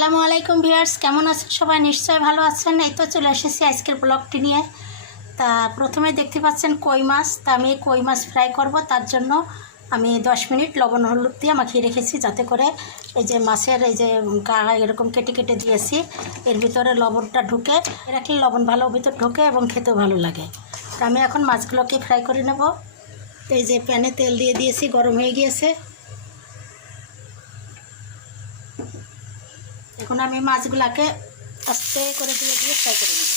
আসসালামু আলাইকুম ভিউয়ার্স, কেমন আছেন সবাই? নিশ্চয়ই ভালো আছেন। এই তো চলে এসেছি আজকের ব্লগটি নিয়ে। তা প্রথমে দেখতে পাচ্ছেন কই মাছ। তা আমি কই মাছ ফ্রাই করব, তার জন্য আমি 10 মিনিট লবণ হলুদ দিয়ে মাখিয়ে রেখেছি, যাতে করে এই যে মাছের এই যে গা এরকম কেটে কেটে দিয়েছি, এর ভিতরে লবণটা ঢুকে রাখলে লবণ ভালো ভিতর ঢোকে এবং খেতেও ভালো লাগে। তা আমি এখন মাছগুলোকে ফ্রাই করে নেব। তো এই যে প্যানে তেল দিয়ে দিয়েছি, গরম হয়ে গিয়েছে। এখন আমি মাছগুলোকে আস্তে করে দিয়ে দিয়ে ফ্রাই করে নেব।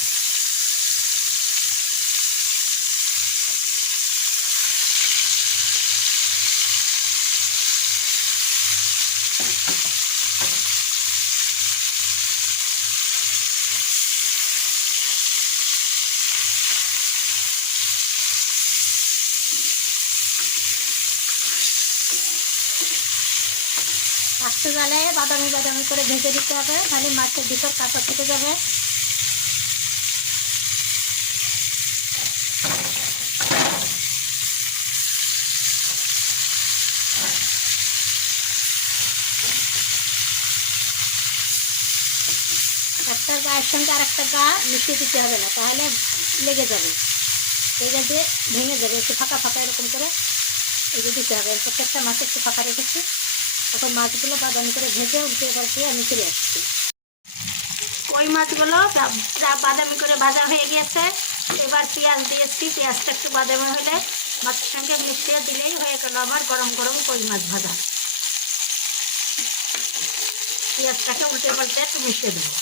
আস্তে জালে বাদামি বাদামি করে ভেজে দিতে হবে, তাহলে মাছের ভিতর কাঁচা থেকে যাবে। একটা গায়ের সঙ্গে আর একটা গা মিশিয়ে দিতে হবে না, তাহলে লেগে যাবে, লেগে দিয়ে ভেঙে যাবে। একটু ফাঁকা ফাঁকা এরকম করে এই যে দিতে হবে। প্রত্যেকটা মাছ একটু ফাঁকা রেখেছি। তখন মাছগুলো বাদামি করে ভেজে উল্টে পাল্টে আমি ফিরে আসছি। ওই মাছগুলো বাদামি করে ভাজা হয়ে গিয়েছে। এবার পেঁয়াজ দিয়েছি, পেঁয়াজটা একটু বাদামি হলে মাছের সঙ্গে মিশিয়ে দিলেই হয়ে গেল আমার গরম গরম কই মাছ ভাজা। পেঁয়াজটাকে উল্টে পাল্টে একটু মিশিয়ে দেবো।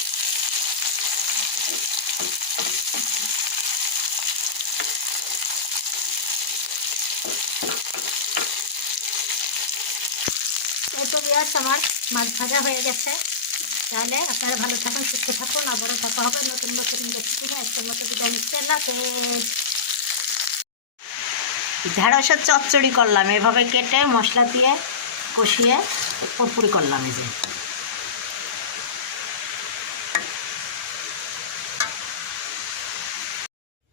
এই তো পেঁয়াজ আমার মাছ ভাজা হয়ে গেছে। তাহলে আপনারা ভালো থাকুন, সুস্থ থাকুন, আবারও দেখা হবে নতুন নতুন রেসিপি নিয়ে। আজকের মতো বিদায় নিচ্ছি, আল্লাহ হাফেজ। ঢেঁড়সের চচ্চড়ি করলাম, এভাবে কেটে মশলা দিয়ে কষিয়ে পুরপুরি করলাম। এই যে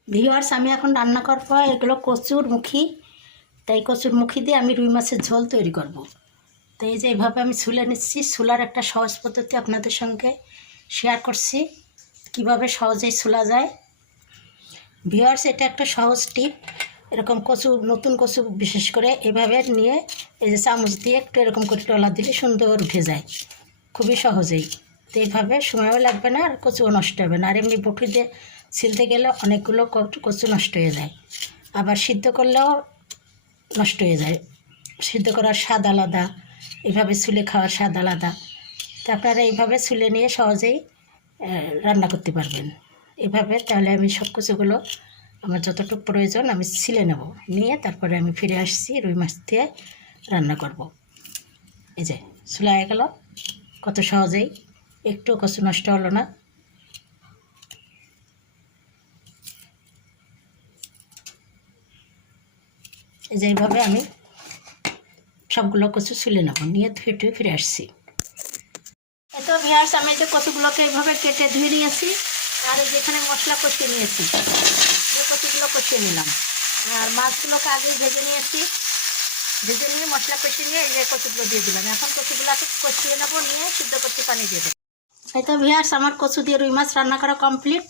ভিউয়ার্স, আমি এখন রান্না করবো এগুলো কচুর মুখী। তাই কচুর মুখী দিয়ে আমি রুই মাছের ঝোল তৈরি করব। তো এই যে এইভাবে আমি ছুলে নিচ্ছি। ছুলার একটা সহজ পদ্ধতি আপনাদের সঙ্গে শেয়ার করছি, কিভাবে সহজেই ছুলা যায়। ভিউয়ার্স, এটা একটা সহজ টিপ। এরকম কচু, নতুন কচু বিশেষ করে এভাবে নিয়ে এই যে চামচ দিয়ে একটু এরকম করে টলা দিলে সুন্দর উঠে যায়, খুবই সহজেই। তো এইভাবে সময়ও লাগবে না, আর কচুও নষ্ট হবে না। আর এমনি বটি দিয়ে ছিলতে গেলে অনেকগুলো কচু নষ্ট হয়ে যায়, আবার সিদ্ধ করলেও নষ্ট হয়ে যায়। সিদ্ধ করার স্বাদ আলাদা, এভাবে ছুলে খাওয়ার স্বাদ আলাদা। তো আপনারা এইভাবে ছুলে নিয়ে সহজেই রান্না করতে পারবেন এভাবে। তাহলে আমি সব কচুগুলো আমার যতটুকু প্রয়োজন আমি ছিলে নেব, নিয়ে তারপরে আমি ফিরে আসছি রুই মাছ দিয়ে রান্না করব। এই যে ছুলা হয়ে গেল, কত সহজেই, একটু কচু নষ্ট হলো না। এই যে এইভাবে আমি সবগুলো কচু ছুলে নেব, নিয়ে ধুয়ে টুয়ে ফিরে আসছি। এত ভিউয়ার্স, আমি যে কচুগুলোকে এইভাবে কেটে ধুয়ে নিয়েছি, আর এই যেখানে মশলা কষিয়ে নিয়েছি, যে কচুগুলো কষিয়ে নিলাম। আর মাছগুলোকে আগে ভেজে নিয়েছি, ভেজে নিয়ে মশলা কষিয়ে নিয়ে এই যে কচুগুলো দিয়ে দিলাম। এখন কচুগুলোকে কষিয়ে নেবো, নিয়ে সিদ্ধ করতে পানি দিয়ে দেবো। এই তো ভিউয়ার্স, আমার কচু দিয়ে রুই মাছ রান্না করা কমপ্লিট।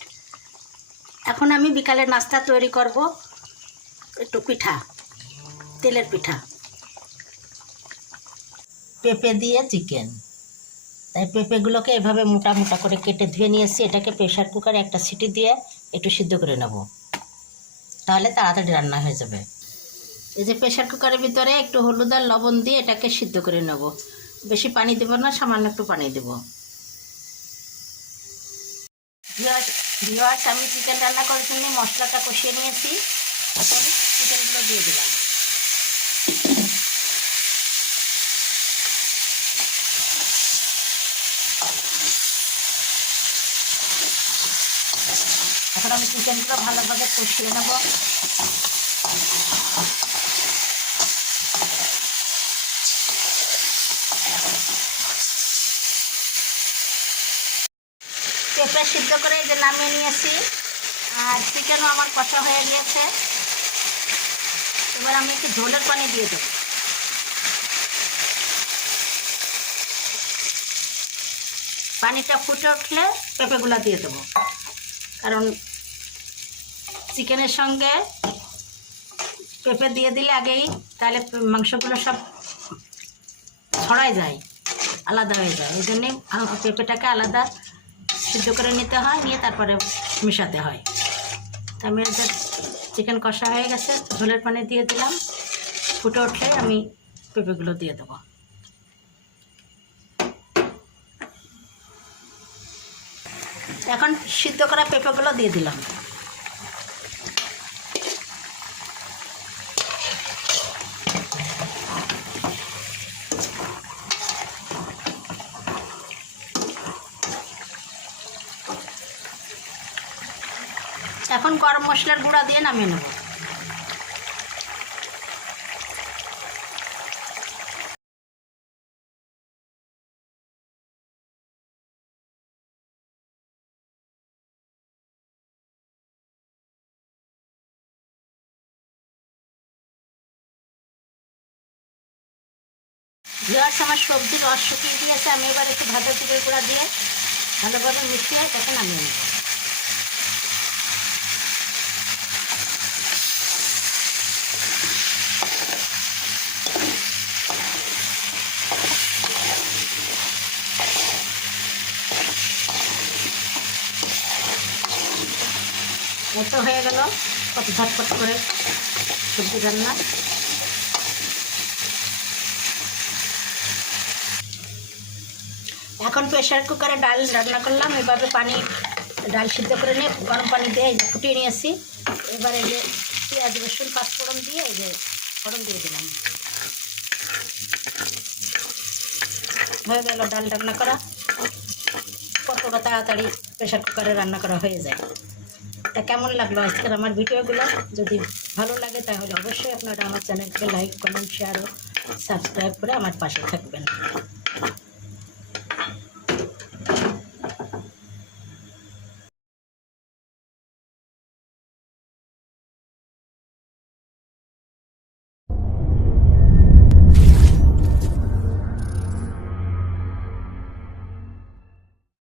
এখন আমি বিকালের নাস্তা তৈরি করব, একটু পিঠা, তেলের পিঠা, পেঁপে দিয়ে চিকেন। তাই পেঁপেগুলোকে এভাবে মোটা মোটা করে কেটে ধুয়ে নিয়েছি। এটাকে প্রেশার কুকারে একটা সিটি দিয়ে একটু সিদ্ধ করে নেব, তাহলে তাড়াতাড়ি রান্না হয়ে যাবে। এই যে প্রেশার কুকারের ভিতরে একটু হলুদ আর লবণ দিয়ে এটাকে সিদ্ধ করে নেব। বেশি পানি দেবো না, সামান্য একটু পানি দেবো। ভিউয়ার্স, আমি চিকেন রান্না করার জন্য মশলাটা কষিয়ে নিয়েছি। এখন চিকেনগুলো দিয়ে দিলাম। এখন আমি চিকেনগুলো ভালোভাবে কষিয়ে নেব। পেঁপে সিদ্ধ করে এই যে নামিয়ে নিয়েছি, আর চিকেনও আমার কষা হয়ে গিয়েছে। এবার আমি একটু ঝোলের পানি দিয়ে দেবো। পানিটা ফুটে উঠলে পেঁপেগুলো দিয়ে দেবো, কারণ চিকেনের সঙ্গে পেঁপে দিয়ে দিলে আগেই, তাহলে মাংসগুলো সব ছড়ায় যায়, আলাদা হয়ে যায়। এই জন্যে পেঁপেটাকে আলাদা সিদ্ধ করে নিতে হয়, নিয়ে তারপরে মেশাতে হয়। আমি চিকেন কষা হয়ে গেছে, ঝোলের পানি দিয়ে দিলাম, ফুটে উঠলে আমি পেঁপেগুলো দিয়ে দেবো। এখন সিদ্ধ করা পেঁপেগুলো দিয়ে দিলাম। এখন গরম মশলার গুঁড়া দিয়ে নামিয়ে নেব। দেওয়ার সময় সবজির রস শুকিয়ে দিয়েছে, আমি এবার একটু ভাজা জিরের গুঁড়া দিয়ে ভালোভাবে মিশিয়ে তাকে নামিয়ে নেব। এত হয়ে গেল কত ঝটপট করে সবজি রান্না। এখন প্রেশার কুকারে ডাল রান্না করলাম, এভাবে ডাল সিদ্ধ করে নিয়ে গরম পানি দিয়ে ফুটিয়ে নিয়েছি। এবার এই যে পেঁয়াজ রসুন পাঁচফোড়ন দিয়ে এই যে ফোড়ন দিয়ে দিলাম, হয়ে গেল ডাল রান্না করা। কতটা তাড়াতাড়ি প্রেশার কুকারে রান্না করা হয়ে যায়। তা কেমন লাগলো আজকের আমার ভিডিওগুলো? যদি ভালো লাগে তাহলে অবশ্যই আপনারা আমার চ্যানেলকে লাইক, কমেন্ট, শেয়ার ও সাবস্ক্রাইব করে আমার পাশে থাকবেন।